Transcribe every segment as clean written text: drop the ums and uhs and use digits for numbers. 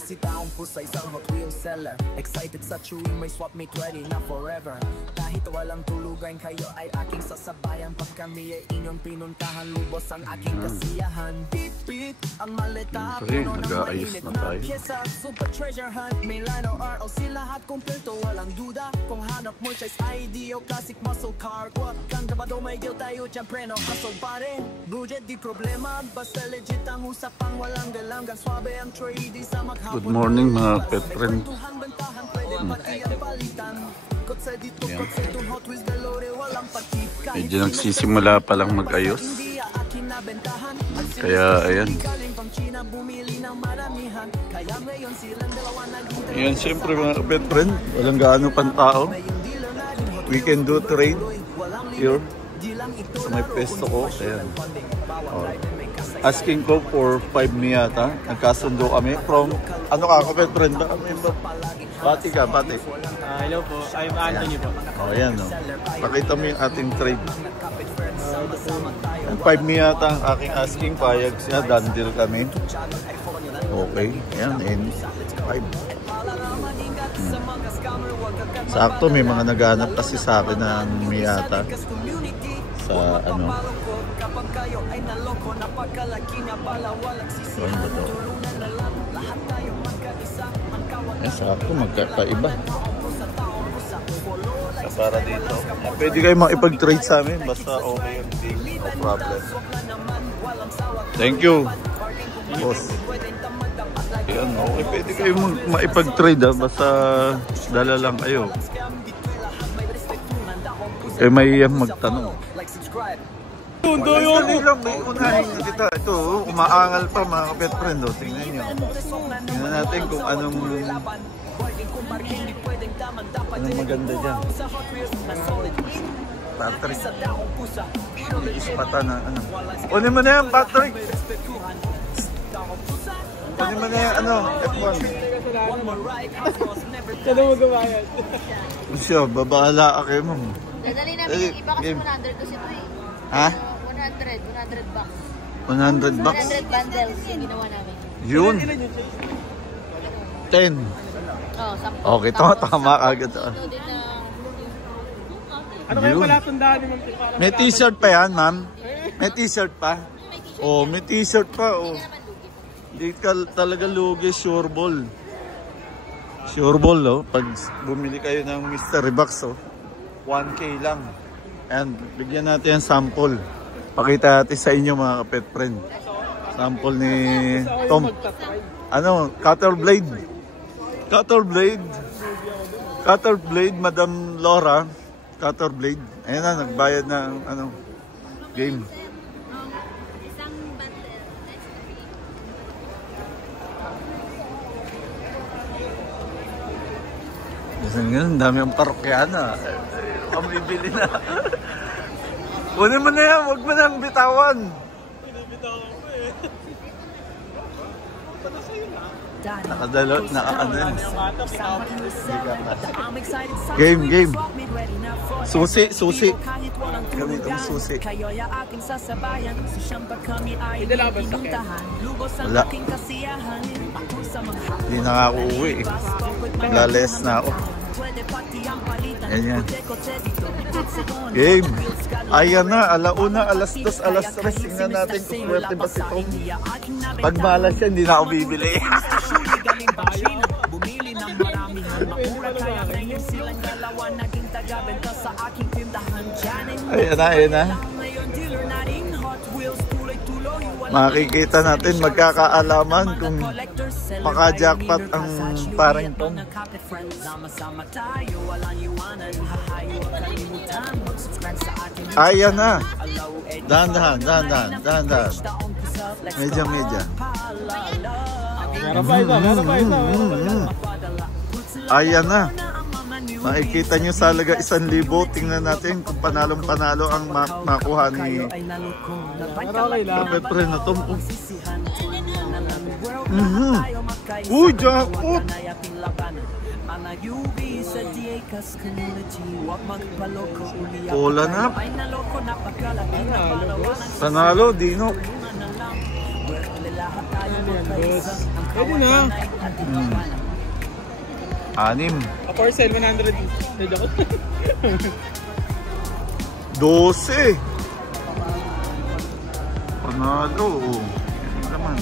si taong pusa, isang Hot Wheels seller. Excited sa chewing, may swap meet ready na forever. Kahit walang tulugan, kayo ay aking sasabayan. Pag kami ay inyong pinuntahan, lubos ang aking kasiyahan. Beat, ang maleta, puno ng mainit na pyesa. Super treasure hunt, Milano, ROC, lahat kumpleto, walang duda. Kung hanap mo siya'y ID o classic muscle car. Huwag kang kabado, may deal tayo dyan, preno, hustle pare. Budget di problema, basta legit ang usapang walang galangan. Swabe ang trade, isa maghapon. Good morning mga pet friend. Medyo nagsisimula pa lang mag-ayos. Kaya ayan. Ayan, siyempre mga pet friend, walang gaano pang tao. We can do trade here sa may pesto ko. Ayan. Asking ko for 5 niyata. Nagkasundo kami from, ano ka kapit friend ba? Bati ka, bati. Hello po, I'm Anthony po. O yan o. Pakita mo yung ating trade. 5 niyata ang aking asking. Payag siya, done deal kami. Okay, ayan, and 5. Sakto, may mga naghanap kasi sa akin ng miyata. Sa ano. Ano ba ito? Sakto, magkakaiba. Para dito. Pwede kayo makipag-trade sa amin. Basta okay yung thing. No problem. Thank you, boss. Ayan, okay. Pwede kayo makipag-trade ha. Basta dala lang kayo. Eh may magtanong. Dali lang, may unahin na kita. Ito, umaangal pa mga pet friend. Tingnan nyo. Tingnan natin kung anong maganda dyan. Patrick. Ispatan na ano. Kunin mo na yan, Patrick. Kunin mo na yan, ano, F1. Kano mo gumayan? Siya, babahala ka kayo mo. Dadali namin yung iba kasi 100 kasi ito eh. Ha? 100 bucks. 100 bucks? 100 bundles yung ginawa namin. Yun. 10. Oh, 10. Okay, tama agad. Ano kayo pala tandaan ni Ma'am? May t-shirt pa yan, ma'am? May t-shirt pa? Oh, may t-shirt pa. Oh. Hindi ka talaga lugi, sure ball. Sure ball, oh. Pag bumili kayo ng mystery box, oh. 1K lang. And bigyan natin yung sample. Pakita natin sa inyo mga pet friend. Sample ni Tom. Ano? Cutter blade. Cutter blade. Cutter blade, Madam Laura. Cutter blade. Ayan na, nagbayad na ano, game. Ang dami ang parokyana. Ang bibili na. Kunin mo na yan, huwag mo nang bitawan. Binabitawan ko eh. Nakadalo, nakaanan. Game. Susi. Ganitong susi. Hindi lang ba sakyan? Wala. Hindi na nga ako uwi eh. Lales na ako. Yan. Game. Ayan na, alauna, alas 2, alas 3. Tingnan natin kung swerte ba si Tom. Pag malas siya, hindi na ako bibili. Ayan na. Makikita natin, magkakaalaman kung maka-jackpot ang parang Tom. Ayan na. Dahan-dahan. Medya. Ayan na. Makikita nyo sa halaga 1,000. Tingnan natin kung panalong-panalo ang makuha ni Kapetre na Tom. Uy, jackpot! Pola na. Panalo, Dino. Pwede na. 6. For sale, 100. Pwede ako. 12. Panalo. Yan naman.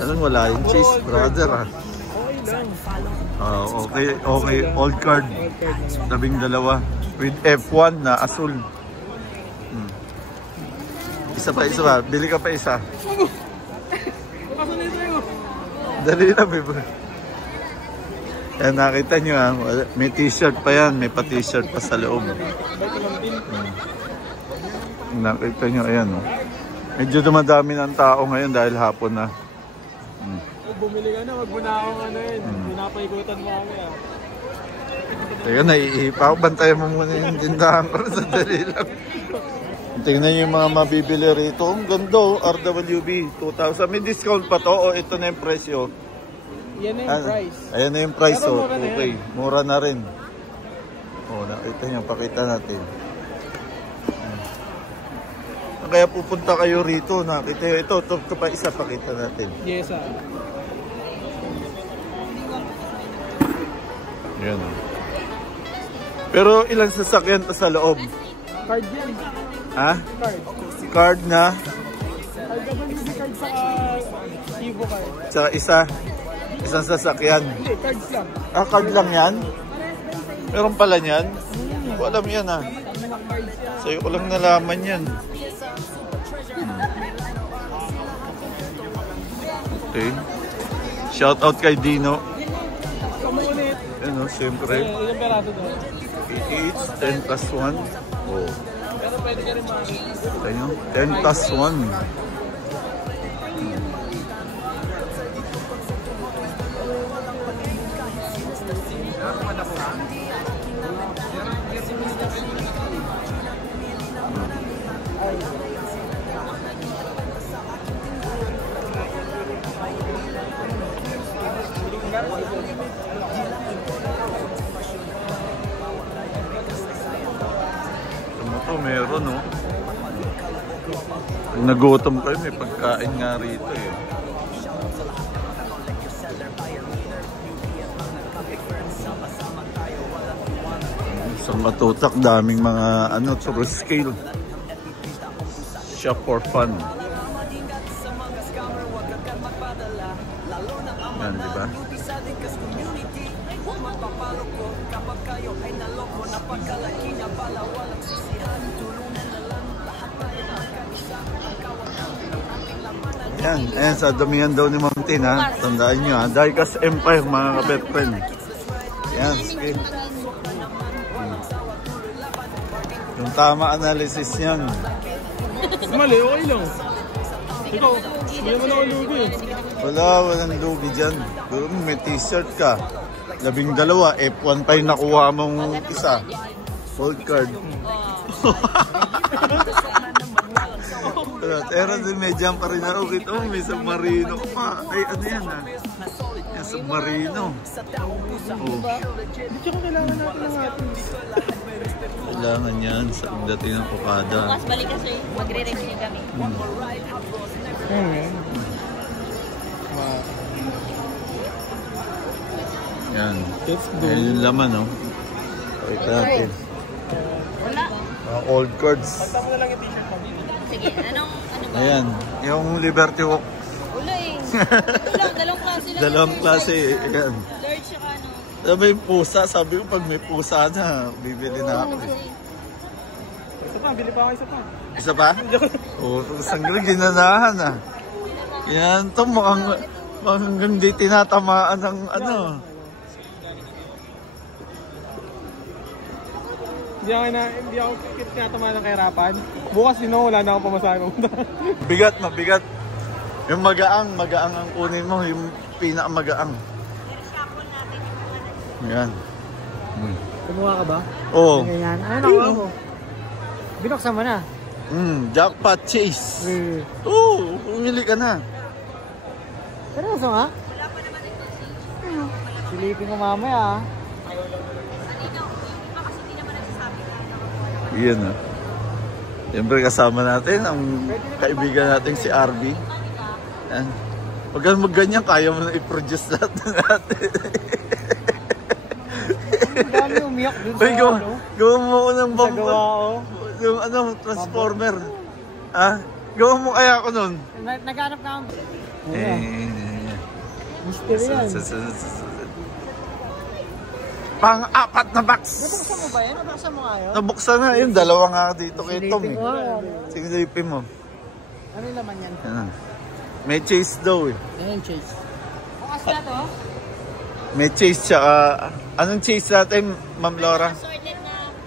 Ganun wala yung cheese, brother ah. Okay, old card. 12. With F1 na asul. Isa pa. Bili ka pa isa. Dali na, baby. Yan, nakita nyo ha. May t-shirt pa yan. May pa-t-shirt pa sa loob. Nakita nyo, ayan oh. Medyo dumadami ng tao ngayon dahil hapon na. Bumili ka na, wag mo na akong ano yun. Pinapaikutan mo kami ah. Teka, naiipa ako. Bantayan mo muna yung tindahan ko sa dali lang. Tingnan nyo yung mga mabibili rito. Ang ganda oh, RWB 2,000. May discount pa to o ito na yung presyo? Yan na yung price. Ayan na yung price oh. Mura Okay, mura na rin. Oh, nakita nyo, pakita natin. Kaya pupunta kayo rito, nakita nyo. Ito pa isa, pakita natin. Yes ah. Yan. Pero ilang sasakyan pa sa loob? Card yan. Ha? Card. Card na? Card sa Evo card. Tsaka isang sasakyan. Hindi, cards lang. Ah, card lang yan? Meron pala yan? Hindi ko alam yan ah. Sa'yo ko lang nalaman yan. Okay. Shout out kay Dino. Kamunit. Ano, siyempre. Ilang peraso doon? 10 plus 1. Oh. Pero pwede ka rin makakita. Ayun, 10 plus 1. Meron no. Pag nagutom kayo, may pagkain nga rito eh. Isang katutak, daming mga ano, tour scale. Shop for fun. Yan, di ba? Yan, ayan sa damihan daw ni Ma'am Tin ha. Tandaan nyo ha. Diecast Empire mga ka-best friend. Yan, sige. Yung tama analysis yan. Mali, okay lang. Ikaw, hindi naman ako lugi. Walang lugi dyan. Pero may t-shirt ka. 12, F1 pa yung nakuha mong isa. Full card. Pero may jump pa rin ako. Kita mo, may submarino pa. Ay, ano yan ha? Yung submarino. Oh. Hindi ko kailangan natin ng ating. Kailangan yan sa pagdating ng Okada. Bukas balik kasi, magre-review kami. Yan. Yan yung laman, no? Pakita natin. Wala. Mga old cards. Pagta mo na lang yung t-shirt mo. Sige, ano ba? Ayan. Yung Liberty Walk. Wala eh. Wala, dalawang klase lang. Dalawang klase. Ayan. Large siya ano. Sabi yung pusa. Sabi ko pag may pusa na, bibili na ako. Isa pa, bili pa ako isa pa. Isa pa? Oo, sanggang ginanahan ah. Yan to, mukhang hindi tinatamaan ng ano. Hindi ako tinatamaan ng kahirapan. Bukas wala na akong pamasahe. Bigat, mabigat. Yung magaang ang kunin mo, yung pinakamagaang. Yan. Kumuha ka ba? Oo. Ganyan. Ano nakuha mo? Binuksan mo na. Jackpot chase. Oo, pumili ka na. Seryoso nga? Silipin mo mamaya ah. Yan ah. Siyempre kasama natin ang kaibigan natin si RB. Yan. Pag mag-ganyan, kaya mo na i-produce lahat ng natin. Ang dami umiyak dun sa Uy, gawa mo ko ng bomba. gawa ko. Yung ano, transformer. Ha? Gawa mo kaya ako nun. Naghanap ka ang... Mystery yan. Pang-apat na box. Nabuksan mo ba yan? Nabuksan mo nga yun? Nabuksan na. Yung dalawa nga dito kay Tom eh. Silipin mo. Ano yung laman yan? Yan. May chase daw eh. Yan, Chase. Bukas na to. May chase tsaka... Anong chase natin, Ma'am Laura?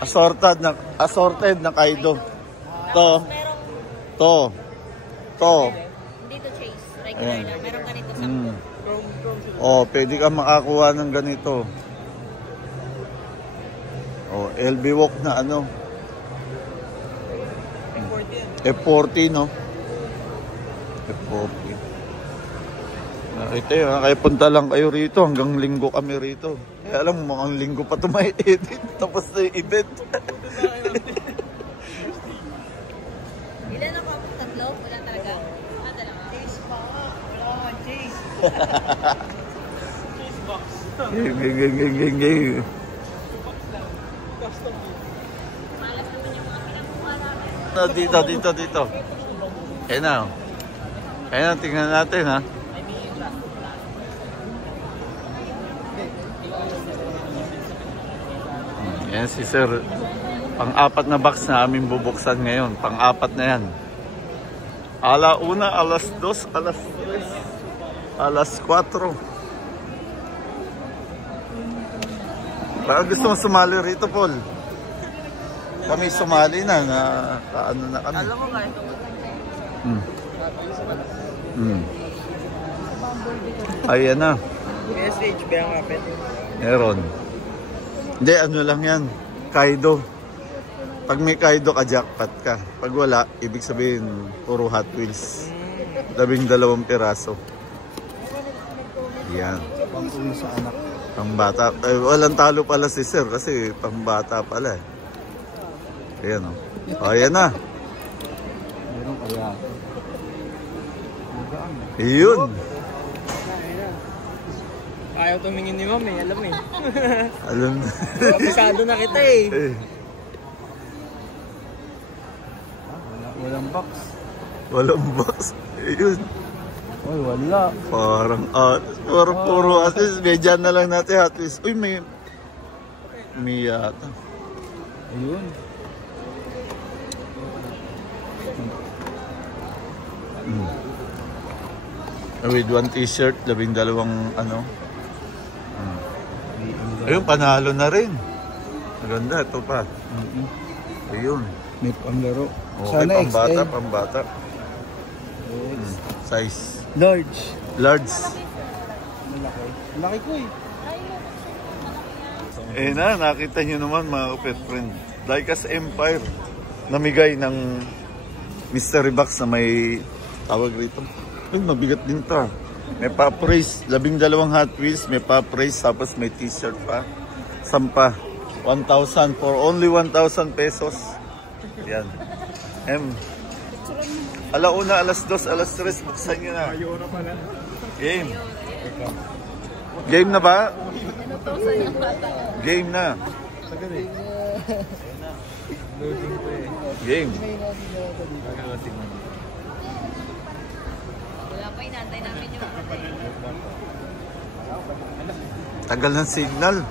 Assorted na. Assorted na Kaido. To. Merong, To. hindi to chase. Regular Ayan. lang. Merong ganito sa Oh, pwede ka makakuha ng ganito. Oh, LB Walk na ano. F40 no? F40. Nakita yun, kaya punta lang kayo rito. Hanggang linggo kami rito. Kaya alam mo, ang linggo pa ito may edit. Tapos na yung event. Ilan ako? Tatlo? Wala talaga? Dalawa. Chase pa. Wala akong chase. Chase box. Ging. Malas naman yung mga pinakuha namin. Dito. Kaya na. Kaya na, tingnan natin ha. Yan si Sir. Pang-apat na box na aming bubuksan ngayon. Pang-apat na yan. Alauna, alas 2, alas 3, alas 4. Baka gusto mo sumali rito, Paul? Kami sumali na ano na kami. Alam mo nga ito. Ayan na. Message ba ang kapit? Meron. Hindi, ano lang yan. Kaido. Pag may Kaido ka, jackpot ka. Pag wala, ibig sabihin, puro Hot Wheels. 12 piraso. Yan. Pangkulo sa anak. Pambata. Walang talo pala si Sir kasi pambata pala eh. Ayan o. Oh. Ayan na. Meron kaya. Yun. Ayaw tumingin ni Ma'am eh, alam eh. Alam na. Kabisado na kita eh. Walang box. Walang box. Ayun. Oy, wala. Parang puro at least. Medyan na lang natin at least. Uy, may yata. Ayun. With one t-shirt, 12 ano. Ayun, panalo na rin. Maganda, ito pa. Ayun. May panglaro. Okay, pambata. Size. Large. Large. Malaki. Laki ko eh. Nakita nyo naman mga kapit friend. Diecast Empire. Namigay ng mystery box na may tawag rito. Ay, mabigat din to. May pa-praise. 12 Hot Wheels. May pa-praise. Tapos may t-shirt pa. Sampa. 1,000 for only 1,000 pesos. Yan. Alauna, alas 2, alas 3. Buksan nyo na. Game. Game na ba? Game na. Game. Wala pa inantay namin yung Tagal ng signal.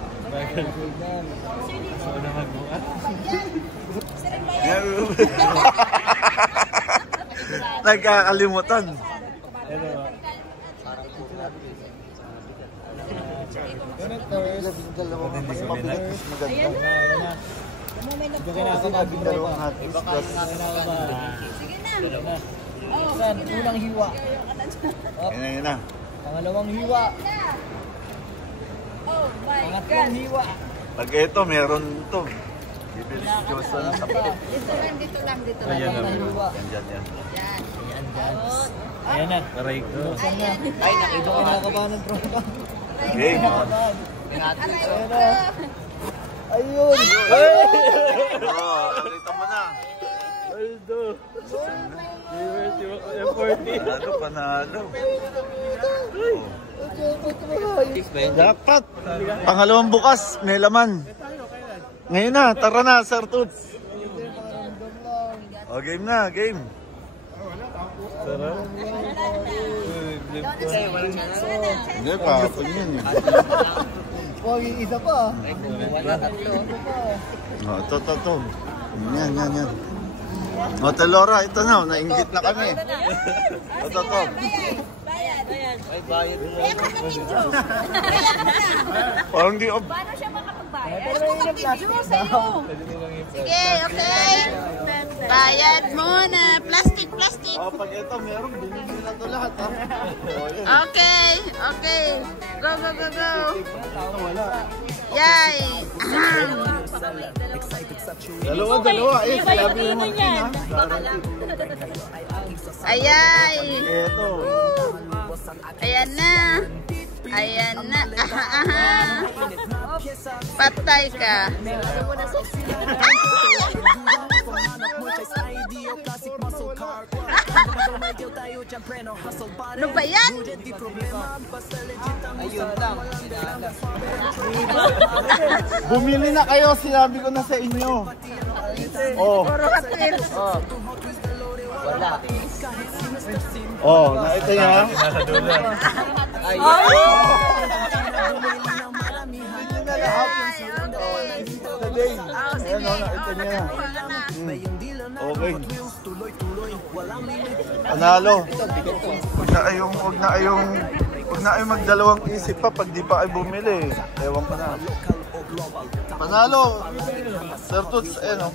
Nagkakalimutan. Unang hiwa. Yan na. Pangalawang hiwa. Oh my Pangatlong hiwa. Pag ito, meron ito. Bibili si Josa ng sapat. Dito lang. Yan. Ayan na. Aray ko. Ay, nakita ko nakakabahan ng tropa. Game. Ayun. Oh, nakita mo na. Aldo. F40. Panalo. Dapat. Pangalawang bukas, may laman. Ngayon na, tara na, Sir Toots. O, game na, game. Hindi, kapag yun eh. Huwag yung isa pa. O, ito. Yan. O, Telora, ito na, nainggit na kami. Ito. Bayad. Eh, makapidyo. Parang di... Paano siya makapagbayad? Eh, makapidyo sa'yo. Sige, okay. Bayad muna. Plastic. O, pag ito, meron, binigyan na ito lahat, ha? Okay. Go. Yay! Dalawa. Sabi mo yan. Ayay! Ito. Ayan na. Patay ka. Ano ba yan? Bumili na kayo, sinabi ko na sa inyo. Oh. Puro Hot Wheels. Oh, nakita niya? Today. Ayan o, nakita niya. Okay. Panalo. Huwag na kayong magdalawang isip pa pag di pa kayo bumili. Ewan ko na. Panalo. Sir Toots, ayan o.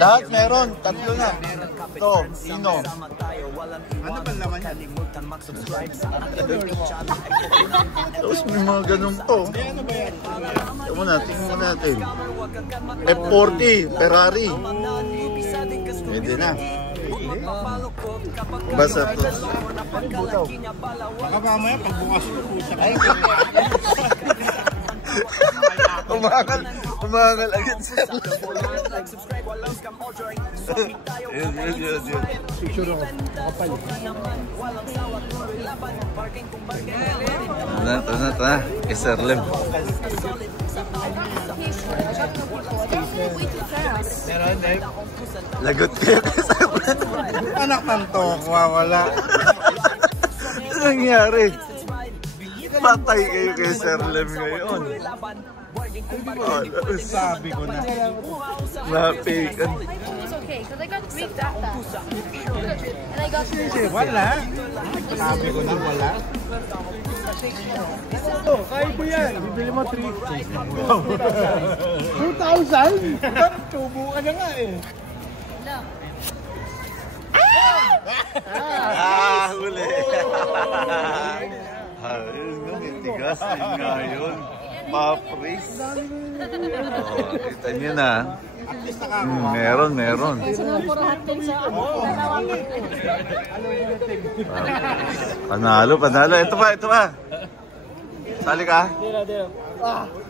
Lahat meron, tatlo na. Ito, Ino. Ano ba naman yan? Tapos may mga ganun po. Tingnan mo natin. F40, Ferrari. Pwede na. Basta ito. Baka mamaya pagbukas ko po sa kayo. Umangal agad sir. Yes. Picture ako. Makapal. Ito. Sir Lem. Lagot kayo kay Sir Lem. Anak ng to, wawala. Ano nangyari? Patay kayo kay Sir Lem ngayon. Sabi ko na. Mapikan. It's okay, because I got 3 data. And I got 3. Wala. Sabi ko na wala. Ito, kaya po yan. Bibili mo 3. 2,000? Tubo ka na nga eh. Huli. Ayun nga, may tigas din nga yun. Ma-freeze. Kita nyo na. Meron. Panalo. Ito pa. Sali ka?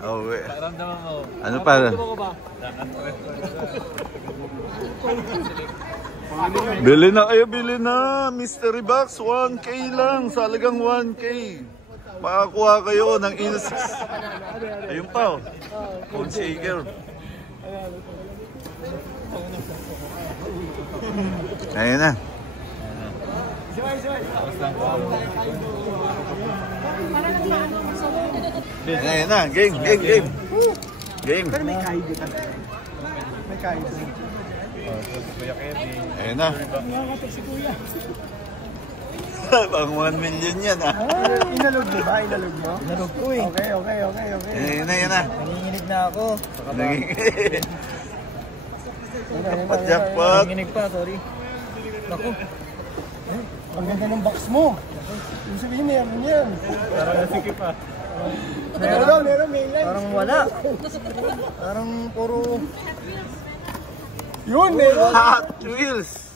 Oh, wait. Ano pa? Bili na. Mystery box, 1K lang. Salagang 1K. Makakuha kayo ng Ino6. Ayun pa, oh. Phone shaker. Ayun na. Ayun na, game. Pero may kahit dito. May kahit dito. Ayun na. Pang 1 million yan, ah. Inalog mo ba? Inalog ko eh. Okay. Ayun na. Nanginginig na ako. Nanginginig. Jackpot. Nanginginig pa, sorry. Naku. Ang ganda ng box mo. Yung sabihin meron yan. Parang nasikip pa. Meron, may yan. Parang wala. Parang puro... Yun, meron. Hot Wheels.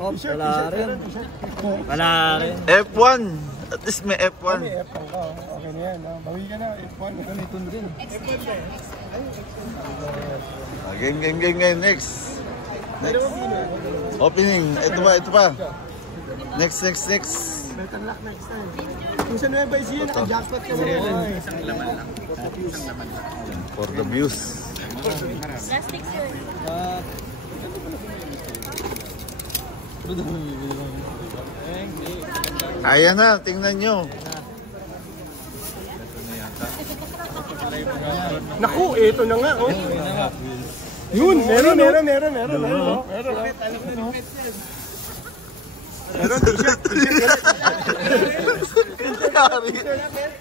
Oh, wala rin. F1. At least may F1. May F1 ka. Okay na yan. Bawi ka na. F1. Ito na itong din. Game. Next. Opening. Ito pa. Next. Better luck next time. Kung sa Nueva Ecija, naka-jackpot ka na. Isang laman lang. For the views. Plastic sir. Ayan na, tingnan nyo. Naku, ito na nga, oh. Yun, meron.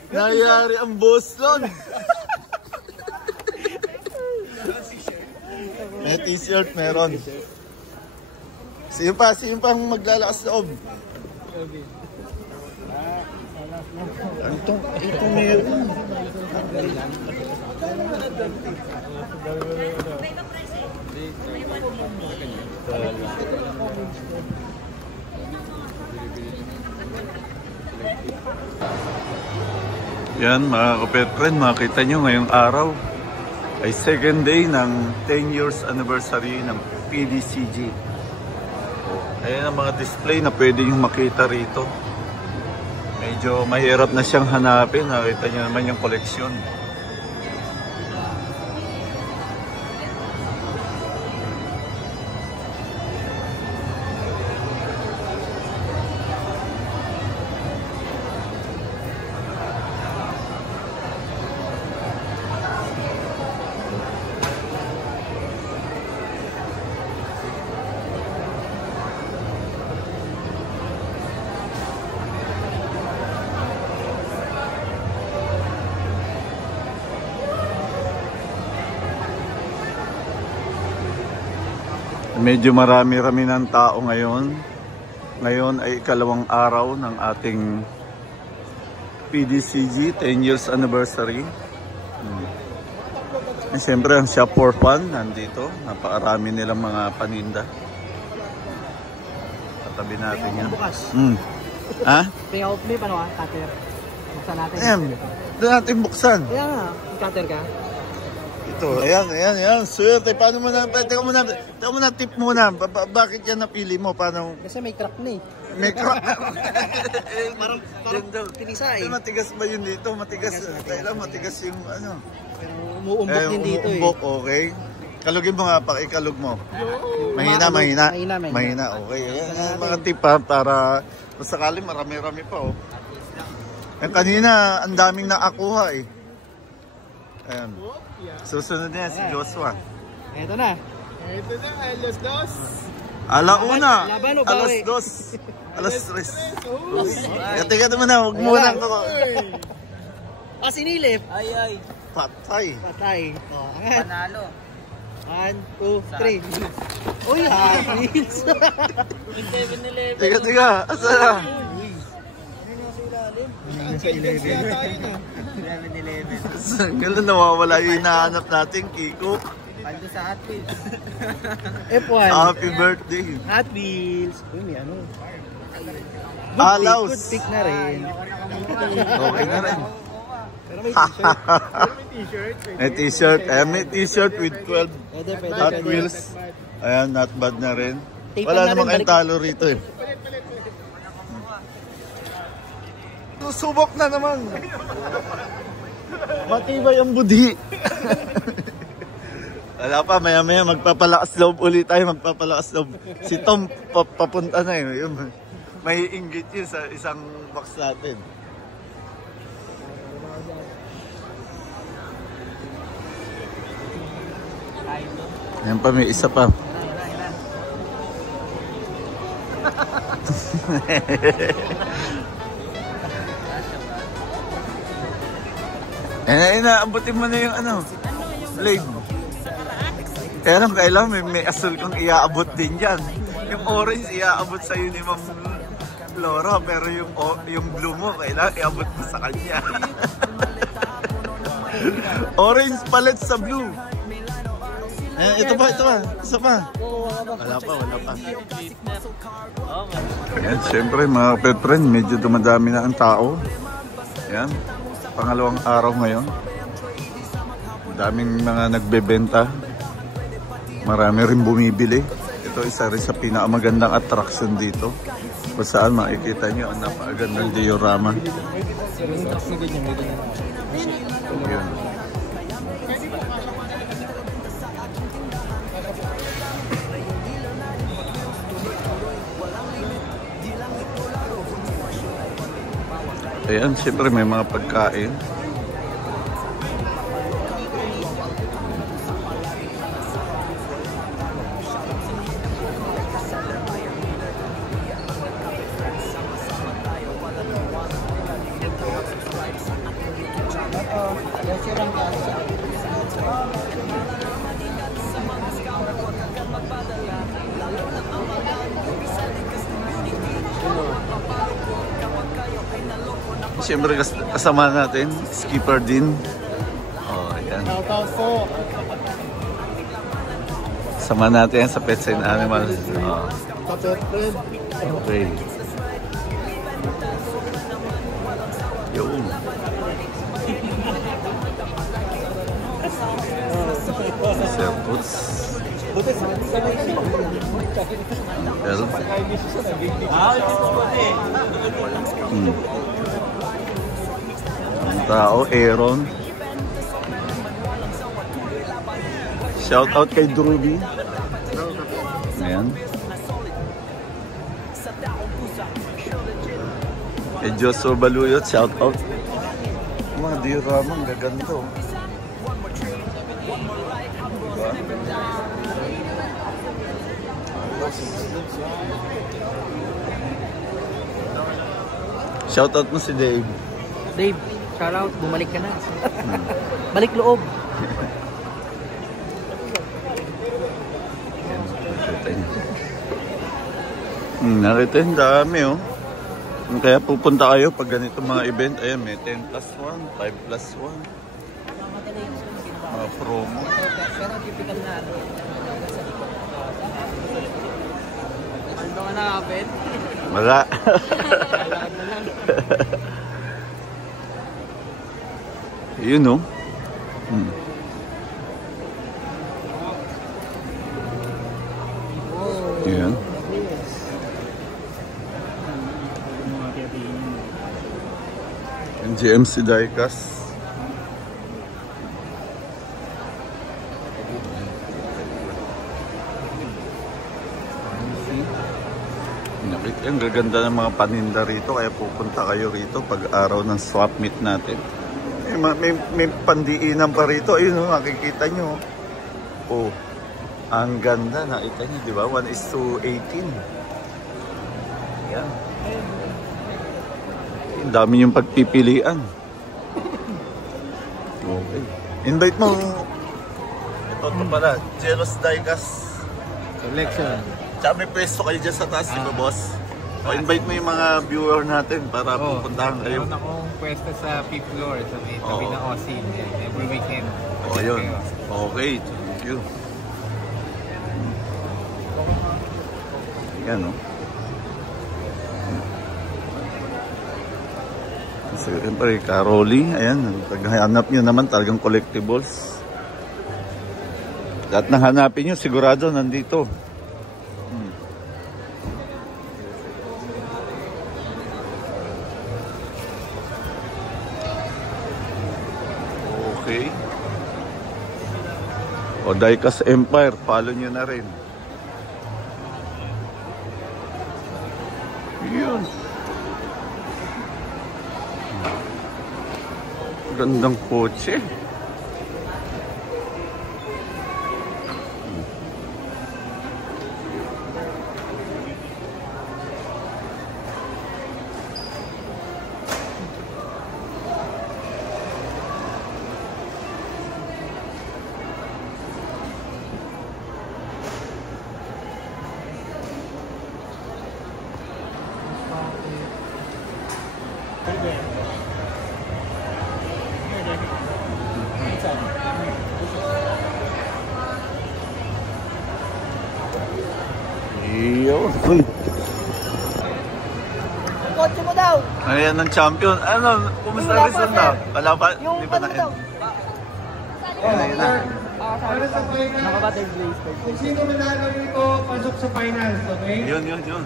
Nangyari ang Boston. May t-shirt, meron. Sino pa ang maglalakas loob? Ito meron. Yan mga kapetren, makita nyo ngayong araw ay second day ng 10 years anniversary ng PDCG. Ayan ang mga display na pwede nyo makita rito. Medyo mahirap na siyang hanapin. Nakita nyo naman yung koleksyon. Medyo marami-rami ng tao ngayon. Ngayon ay ikalawang araw ng ating PDCG 10 years anniversary. Siyempre ang Shop for Fun nandito. Napakarami nilang mga paninda. Tatabi natin yan. Ha? Payout me, paano cutter? Buksan natin. Ayan. Doon natin buksan. Ayan nga, cutter ka. Ito, ayan. Swerte. Paano mo na, teka mo na tip muna. Bakit yan napili mo? Paano? Kasi may crack na eh. May crack. Parang pinisa eh. Matigas ba yun dito? Matigas. Kailan matigas yung ano? Umuumbok din dito eh. Umuumbok, okay. Kalugin mo nga, pakikalug mo. Mahina. Okay. Ayan, mga tip ha, para sakali marami-rami pa oh. Yung kanina, ang daming nakakuha eh. Ayan. Susunod na yan si Joshua. Ito na, alas dos. Alauna. Laban o Alas bawi? 2. Alas 3. Teka naman na, huwag muna ako. Sinilip. Ay. Patay. Oh, angat. Panalo. 1, 2, 3. Uy, habis. 7-Eleven. Teka. Asa na? Sa 11. Ganun nawawala yung hinahanap natin, Kiko. Pando sa Hot Wheels. F1. Happy birthday. Hot Wheels. Uy, may ano. Alaus. Good pick na rin. Okay na rin. Pero may t-shirt. May t-shirt. May t-shirt with 12 Pwede. Hot Wheels. Ayan, not bad na rin. Tape Wala na namang rin, kayong talo rito eh. Subok na naman. Matibay ang budhi. Wala pa, maya-maya magpapalakas loob ulit tayo. Magpapalakas loob. Si Tom papunta na yun. May inggit yun sa isang box natin. Ayan pa, may isa pa. Ambutin mo na yung ano, blade. Kaya lang kailangan may asul kong iaabot din dyan. Yung orange iaabot sa'yo ni Ma'am Flora, pero yung blue mo kailangan iabot mo sa kanya. Orange palit sa blue. Ito pa. Isa pa. Wala pa. Ayan, syempre mga pet friend, medyo dumadami na ang tao. Ayan, pangalawang araw ngayon. Daming mga nagbebenta. Marami rin bumibili. Ito isa rin sa pinakamagandang attraction dito. Kung saan makikita nyo ang napakagandang diorama. Yun. Ayan, siyempre may mga pagkain. Siyempre kasama natin, skipper din. Oh, ayan. Kasama natin sa Pets and Animals. Oh. Okay. Yun. Sir Puts. Tao, Aaron. Shout out kay Druby. Ayan. Kay Joshua Baluyot, shout out. Mga diorama, ang gaganda. Shout out mo si Dave. Dave, shout out. Bumalik ka na. Balik loob. Narito yung dami oh. Kaya pupunta kayo pag ganito mga event. Ayan, may 10+1, 5+1. Mga promo. Pero typical na ano. Ano ka nakapit? Wala. Yun oh. Yan. Yung GMC diecast. Ang gaganda ng mga paninda rito, kaya pupunta kayo rito pag araw ng swap meet natin. May pandiinan pa rito. Ayun oh, makikita nyo. Oh, ang ganda. Nakita nyo, di ba? 1:18. Yan. Ang dami yung pagpipilian. Okay. Invite mo. Ito pala. Jealous Diecast Collection. Tsaka may pwesto kayo dyan sa taas, di ba, boss? O, invite mo yung mga viewer natin para pupuntahan kayo. Meron akong pwesto sa 5th floor, sa may tabi ng Osin, every weekend. O, yun. Okay, thank you. Yan, o. Siyempre, Caroli, ayan, paghanap nyo naman talagang collectibles. Lahat na hanapin nyo, sigurado nandito. Okay. O, Diecast Empire, follow nyo na rin. Yun. Gandang kotse. Uy. Kotse mo daw. Ayan ang champion. Ano, kumusta rin na? Wala pa? Yung di ba ano na daw. Ayan na. Para sa finals. Naka-third place. Kung sino manalo dito, pasok sa finals, okay? Yun.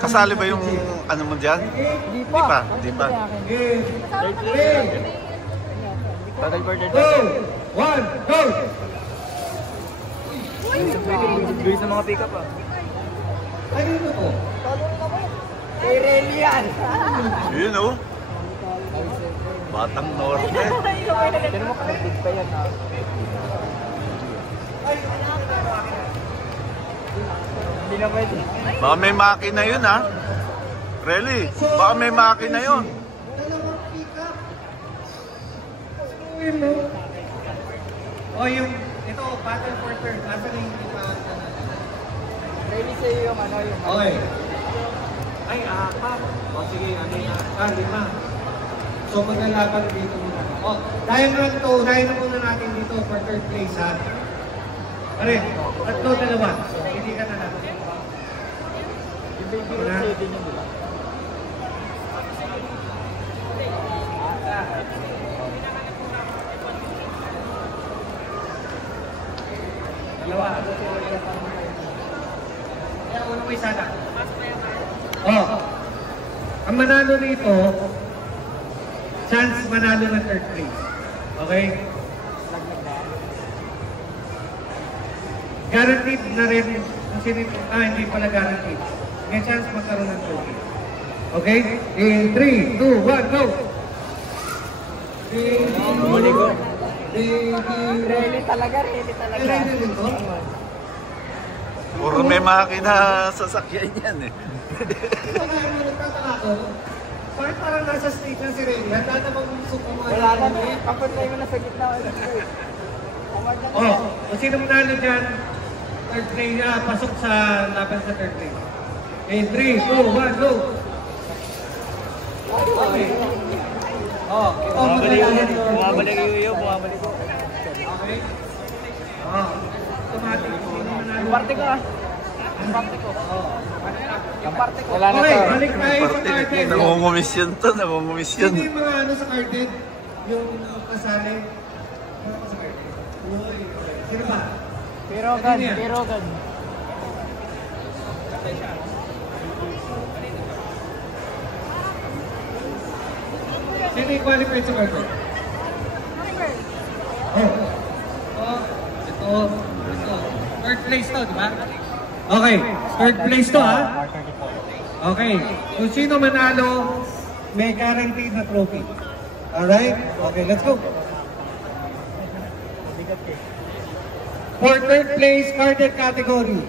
Kasali ba yung ano mo dyan? Hindi pa. Di pa. Okay. Third place. Battle for third Go! place. 1, go! Bilis ng mga pick-up ah. Ano ito po? Kay Remy yan. Yun oh. Batang Norte. Pero mo connected pa yan ah. Hindi na pwede. Baka may makina yun ha. Really? Baka may makina yun. Dalawang pick-up. Screwin mo. O yung, ito, battle for third. Asa na yung iba? Remy sa'yo yung ano yung... Okay. Ay, apat. O sige, ano yung 5. So maglalaban dito muna. O, dahil na ito, dahil na muna natin dito for third place ha. Pare, 3, 2. Hindi ka na natin. Yung baby ko sa'yo din yung diba? Dalawa. Kaya una mo isa na. Oh. Ang manalo rito, chance manalo ng third place. Okay? Guaranteed na rin. Hindi pala guaranteed. May chance magkaroon ng third place. Okay? In 3, 2, 1, go! Muli ko. Baby, Remy talaga. Ready dito? Puro may makina sasakyan yan eh. Bakit parang nasa stage na si Remy? Handa na bang gusto mo? Wala na na. Kapantay mo na sa gitna. Oh, kung sino manalo dyan, third place niya, pasok sa laban sa third place. In 3, 2, 1, go! Okay. Oh, Bumabalik yung bumabalik ko. Okay. Oh, automatic. Sino manalo? Yung parte ko ah. Yung parte ko. Yung parte ko. Wala na Okay, to. balik tayo sa carded. Nangungumisyon to, nangungumisyon. Sino yung mga ano sa carded? Yung kasali? Ano sa carded? Sino ba? Pirogan. Pirogan. Sino yung qualified sa carded? Oh. Ito. Third place to, di ba? Okay, third place to ha. Okay, kung sino manalo, may guaranteed na trophy. Alright? Okay, let's go. For third place, carded category.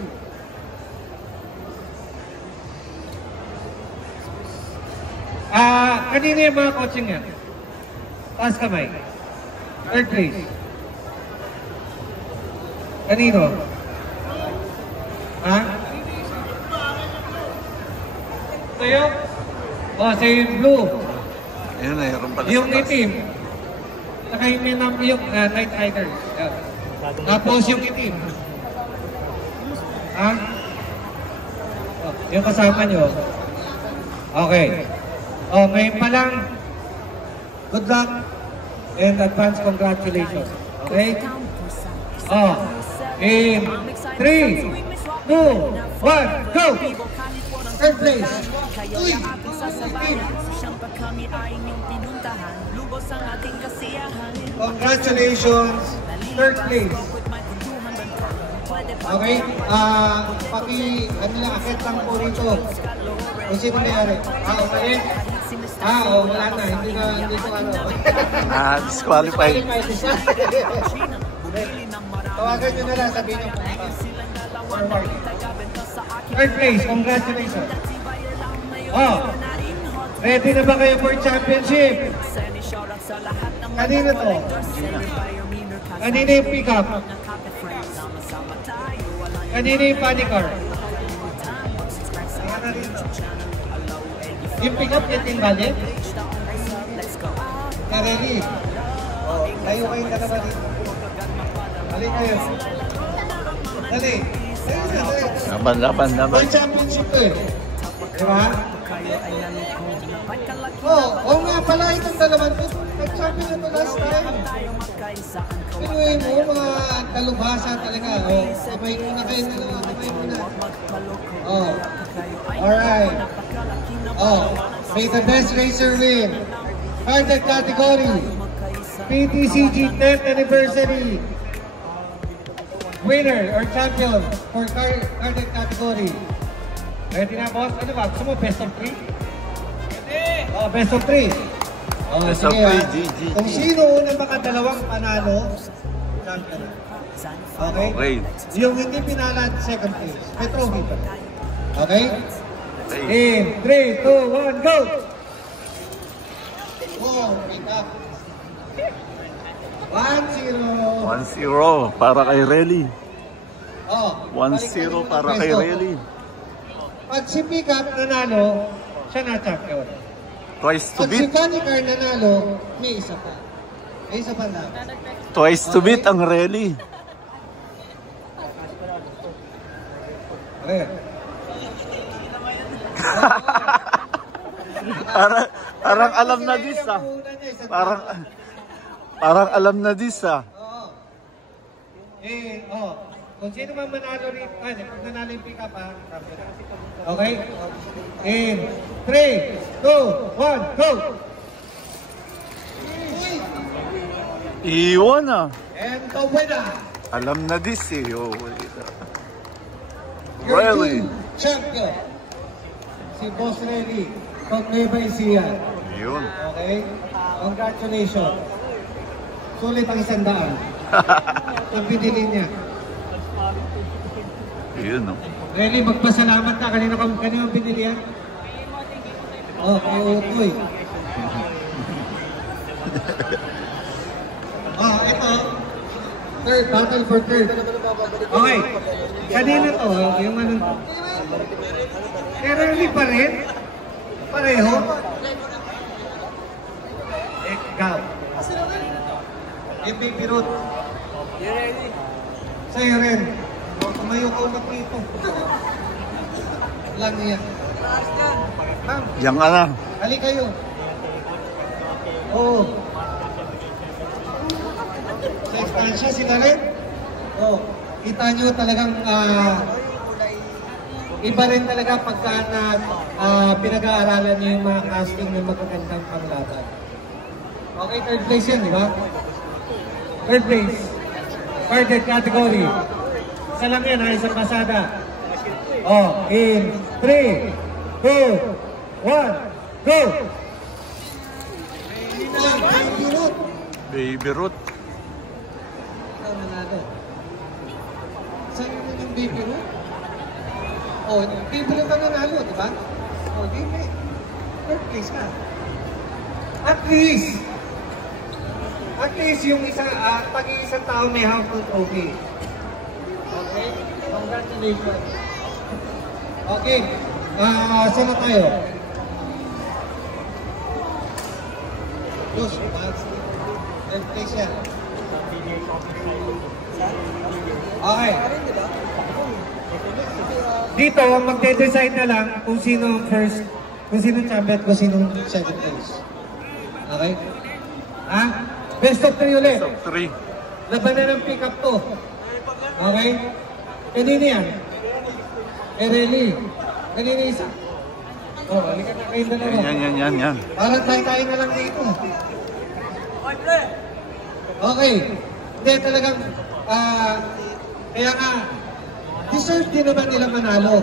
Kanina yung mga coaching yan? Taas kamay. Third place. Kanino? Ha? Sa'yo? O, sa'yo yung blue. Ayun, mayroon pala Yung sa taas. itim. Saka yung Night Rider. Yan. Tapos yung itim. Ha? Oh, yung kasama nyo. Okay. Oh, ngayon pa lang. Good luck and advance congratulations. Okay? Oh, in 3, 2, 1, go! Third place. Uy! Congratulations! Third place. Okay? Ano lang, akit lang po rito. Kung sino mayari. Umalis? Wala na. Hindi ko ano. Disqualified. Tawagan nyo na lang, sabihin nyo po. Forward. Third place, congratulations. Ready na ba kayo for championship? Kanino to? Kanino yung pick-up? Kanino yung panic car? Yung pick-up yung Team Valle? Kareli. Tayo kayong dalawa dito. Dali kayo. Dali. Laban. World Championship to eh. Diba? Oo nga pala itong dalawang to. Nag-champion na to last time. Pinuhin mo mga Talubhasa talaga. Oh, sabay muna kayo dalawa. Sabay muna. Oh. Alright. Oh. May the best racer win. Carded category. PTCG 10th anniversary. Winner or champion for carded category. Ready na, boss? Ano ba? Gusto mo best of 3? Ready! Oh, best of 3. Oh, Best of 3, GG. Kung sino unang makadalawang panalo, champion na. Okay? Okay. Yung hindi pinala, second place. May trophy pa. Okay? Okay. In 3, 2, 1, go! Wow, pick up. 1-0. 1-0 para kay Relly. Oh, 1-0 para kay Relly. Pag si pick up nanalo, siya na champion. Twice to Pag si beat. Canicar nanalo, may isa pa. May isa pa na. Twice to beat ang Relly. Okay. Parang alam na this ah. Parang alam na this ah. Oo. Kung sino man manalo rin, pag nanalo yung pick up ha, champion na. Okay? In 3, 2, 1, go! Iwan ah. And the winner! Alam na this eh. Oh. Your Really? team champion, si Boss Relly, from Nueva Ecija. Yun. Okay? Congratulations. Sulit ang 100. Ang pinili niya. Yun oh. Relly, magpasalamat ka. Kanina ang pinili yan? Oh, kay Utoy. Ito. Third, battle for third. Okay. Kanina to, yung ano to. Pero hindi pa rin. Pareho. Ikaw. Yung baby root. Sa'yo rin. Tumayo ka umat dito. Lang niya. Ma'am, Yan ka na. hali kayo. Oo. Sa estansya sila rin. Oo. Kita nyo talagang iba rin talaga pagka na pinag-aaralan nyo yung mga casting ng magagandang panglaban. Okay, third place yan, di ba? Third place. Carded category. Isa lang yan, isang pasada. Oh, in 3, 2, 1, go! Baby root. Baby root. Sa'yo na yung baby root? Oh, baby root ang nanalo, di ba? Oh, di ba? Third place ka. At least yung pag-iisang tao may household trophy. Okay? Congratulations. Okay. Saan na tayo? Push. Third place yan. Okay. Dito, magde-decide na lang kung sino first, kung sino champion, kung sino second place. Okay? Ha? Best of 3 ulit. Best of 3. Labanan ng pick-up to. Okay? Kanina yan? Relly. Kanina isa. Oh, halika na kayo dalawa. Yan. Parang tayo na lang dito. Okay. Hindi, talagang, kaya nga, deserve din naman nila manalo.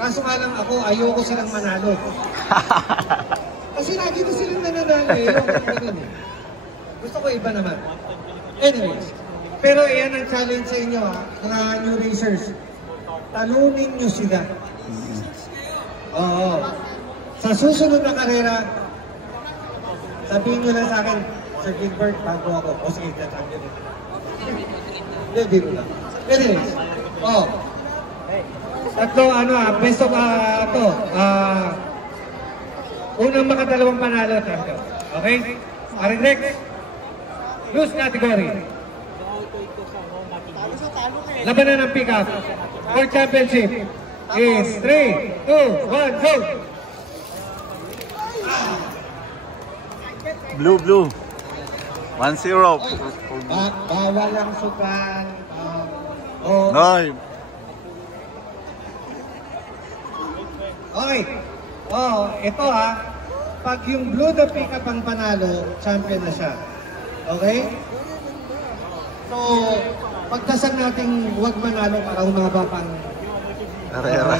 Kaso nga lang ako, ayoko silang manalo. Kasi lagi na silang nananalo eh. Gusto ko iba naman. Anyways, pero iyan ang challenge sa inyo ha, mga new racers. Talunin nyo sila. Oo. Sa susunod na karera, sabihin nyo lang sa akin, Sir Gilbert, bago ako. O sige, champion ito. Hindi, biro lang. Anyways, tatlo, best of, unang makadalawang panalo, champion. Okay? Arin next. Loose category. Labanan ng pick-up for championship is 3, 2, 1, go! Blue. 1-0. Bawal ang sukan. Oh, Ay, okay. Oh, ito ha. Pag yung blue the pickup ang panalo, champion na siya. Okay? So, pagdasal natin huwag manalo para humaba pang... karera.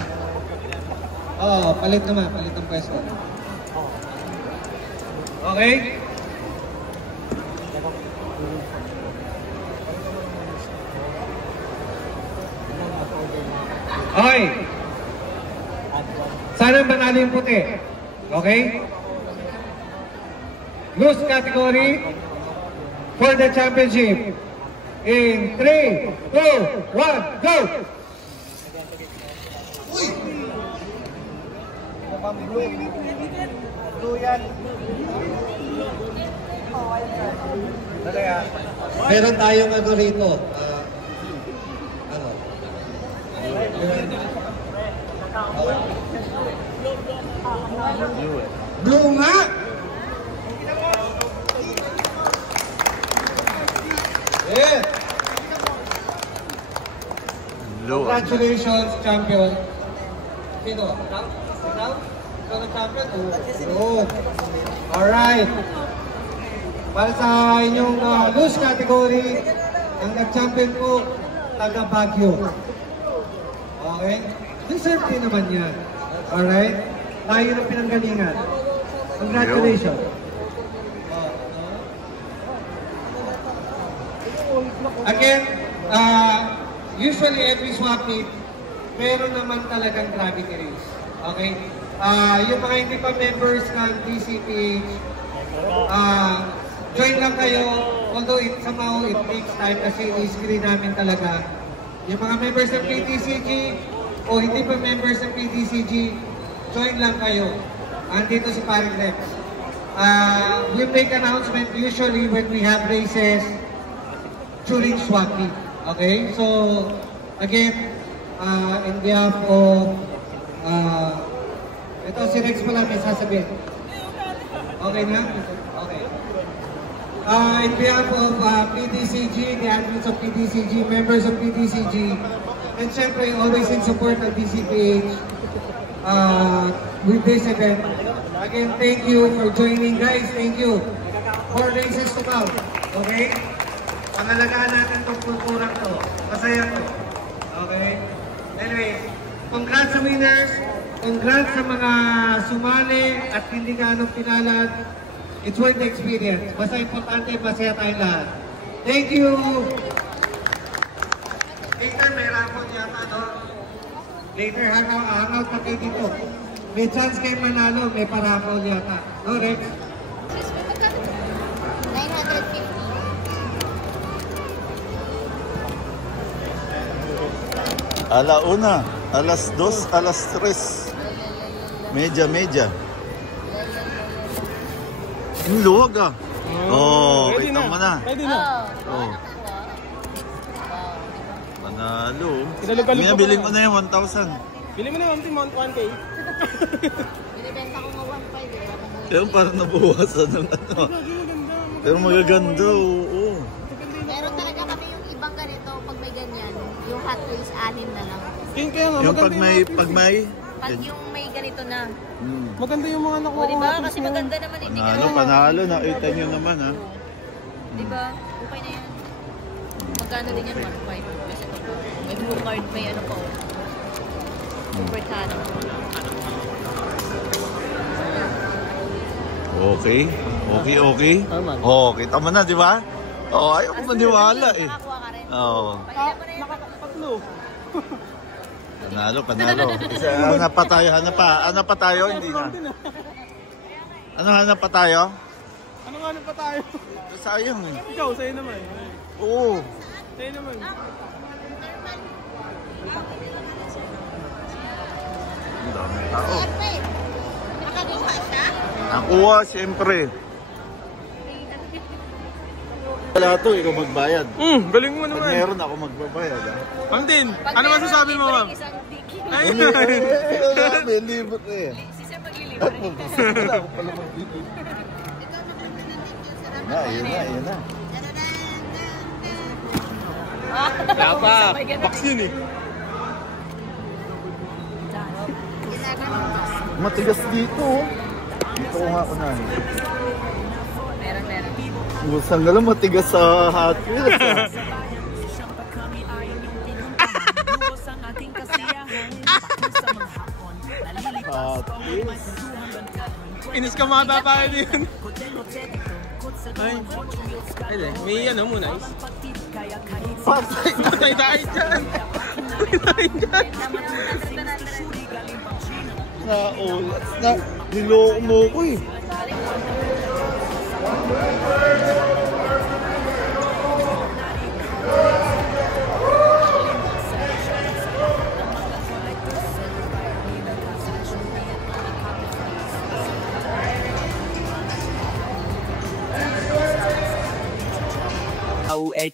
Oh, palit naman. Palit ang pwesto. Okay? Okay. Sana manalo yung puti. Okay? Loose category for the championship. In 3, 2, 1, go! Meron tayong ano rito. Ano? Blue nga! Yeah! Blue. Congratulations, champion. Sino? Ikaw? Ikaw? Ikaw ang champion? Oh. Alright. Para sa inyong loose category, ang nag-champion po, taga Baguio. Okay? Deserve din naman yan. Alright? Tayo ng pinanggalingan. Congratulations. Again, usually every swap meet, meron naman talagang gravity race. Okay? Yung mga hindi pa members ng DCPH, join lang kayo. Although somehow it takes time kasi i-screen namin talaga. Yung mga members ng PTCG o hindi pa members ng PTCG, join lang kayo. Andito si Paring Rex. We make announcement usually when we have races during swap meet. Okay? So, again, in behalf of, ito si Rex pala may sasabihin. Okay na? Okay. In behalf of PTCG, the admins of PTCG, members of PTCG, and syempre always in support of DCPH with this event. Again, thank you for joining, guys. Thank you. 4 races to come. Okay? Pangalagaan natin itong kulturang to. Masaya to. Okay? Anyway, congrats sa winners. Congrats sa mga sumali at hindi ganong pinalad. It's worth the experience. Basta importante, masaya tayong lahat. Thank you! Later, may rapon yata, no? Later, hangout na kayo dito. May chance kayo manalo, may parapol yata. No, Rex? 950. Alauna, alas 2, alas 3. Medya. Ang luwag ah. Oh, Ready kita na. mo na. Ready na. Oh. Panalo. Kinalubalo May ko bilhin pa ko na yung 1,000. Bili mo na yung 1K. Binibenta ko nga 1.5 eh. Pero parang nabuwasan ng ano. Pero magaganda, oo. Meron talaga kami yung ibang ganito pag may ganyan. Yung Hot Wheels, 6 na lang. Yung pag may... Pag yung may ganito na. Maganda yung mga nakuha. O diba? Kasi maganda naman. Hindi Panalo, nakita nyo naman ha. Diba? Okay na yan. Magkano din yan? 1.5. Kasi ito po. May blue card, may ano po. Super tano. Okay. Oh, kita mo na, di ba? Oh, ayaw ko maniwala eh. Nakakuha ka rin. Oo. Pagkita mo na yan. Nakakapatlo. Panalo. Isa, hanap pa tayo, hindi na. Ano hanap pa tayo? Ano nga pa tayo? Sayang eh. Ikaw, sa'yo naman. Oo. Sa'yo naman. Ang dami tao. Nakakuha siya? Nakuha, siyempre. Wala to, ikaw magbayad. Galing mo Pag naman. meron ako magbabayad ha. Ma'am din, ano masasabi mo, ma'am? May libre eh. Si Sir maglilibre. Wala ako pala magbibig. Ayun na. Wala pa. Box yun eh. Matigas dito. Dito ko nga unahin. Meron. Busang gala matigas sa Hot Wheels. Hot Wheels. Inis ka mata tayo din. Ay, may ano muna is. Patay tayo dyan. Niloko mo ko eh.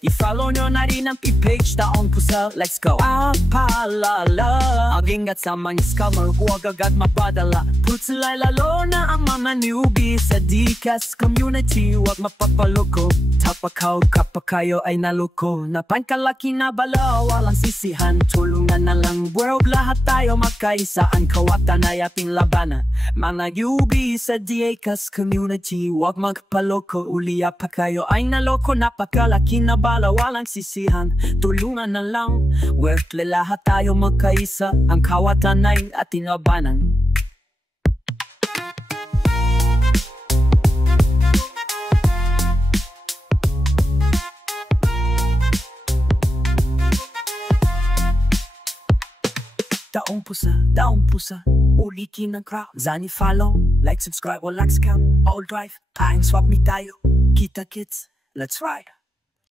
I-follow nyo na rin ang page taong pusa, let's go. Paalala, mag-ingat sa mga scammer, huwag agad mapadala. Putsulay lalo na ang mga newbie sa Dcast community, huwag mapapaloko. Tapakaw kapag kayo ay naloko, na pangkalaki na bala, walang sisihan. Tulungan na lang world, lahat tayo magkaisa. Ang kawatan ay ating labanan. Mga newbie sa Dcast community, huwag magpaloko. Uliya pa kayo ay naloko, napakalaki na bala, walang sisihan. Tulungan na lang world, lahat tayo magkaisa. Ang kawatan ay ating labanan. Daong pusa, ulitin ng crowd. Zani follow, like, subscribe, or like, scam, all drive. Time swap me tayo, kita kids, let's ride.